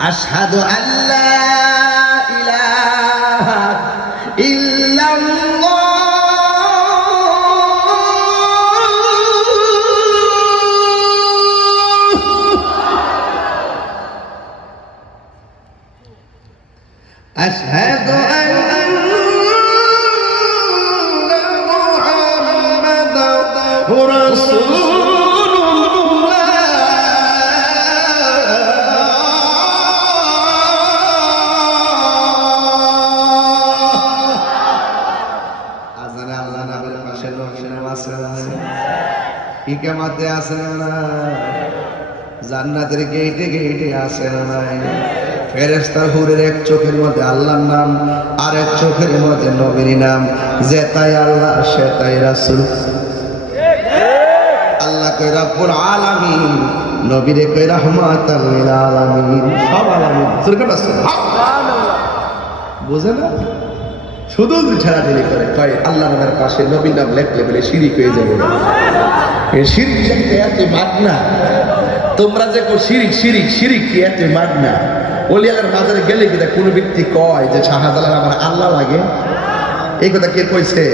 আশহাদু আল্লা ইলাহা ইল্লাল্লাহ أشهد أن محمدا رسول الله আজানে আল্লাহ নামের পাশে নবীর নাম আছে না ইকামতে আছে না জান্নাতের গেটে গেটে আছে না নাই ফেরেশতার হুরের এক চোখের মধ্যে আল্লাহর নাম আর এক চোখের মধ্যে নবীর নাম যে তাই আল্লাহ সে তাই রাসূল আল্লাহ কই রব্বুল আলামিন নবীরে কই রাহমাতাল লিল আলামিন সব আলামিন সুরকাট আছে সুবহানাল্লাহ বুঝে না শুধু ছেড়াছাড়ি করে কয় আল্লাহ নামের পাশে নবীর নাম লেখলে বলে শিরিক হয়ে যাবে এই শিরিক লিখতে এত মাগনা তোমরা যে কো শিরিক শিরিক শিরিক কি এত মাগনা ওলিয়ালের বাজারে গেলে কিনা কোনো ব্যক্তি কয় যে শাহাদালার আমার আল্লাহ লাগে এই কথা কে কইছে?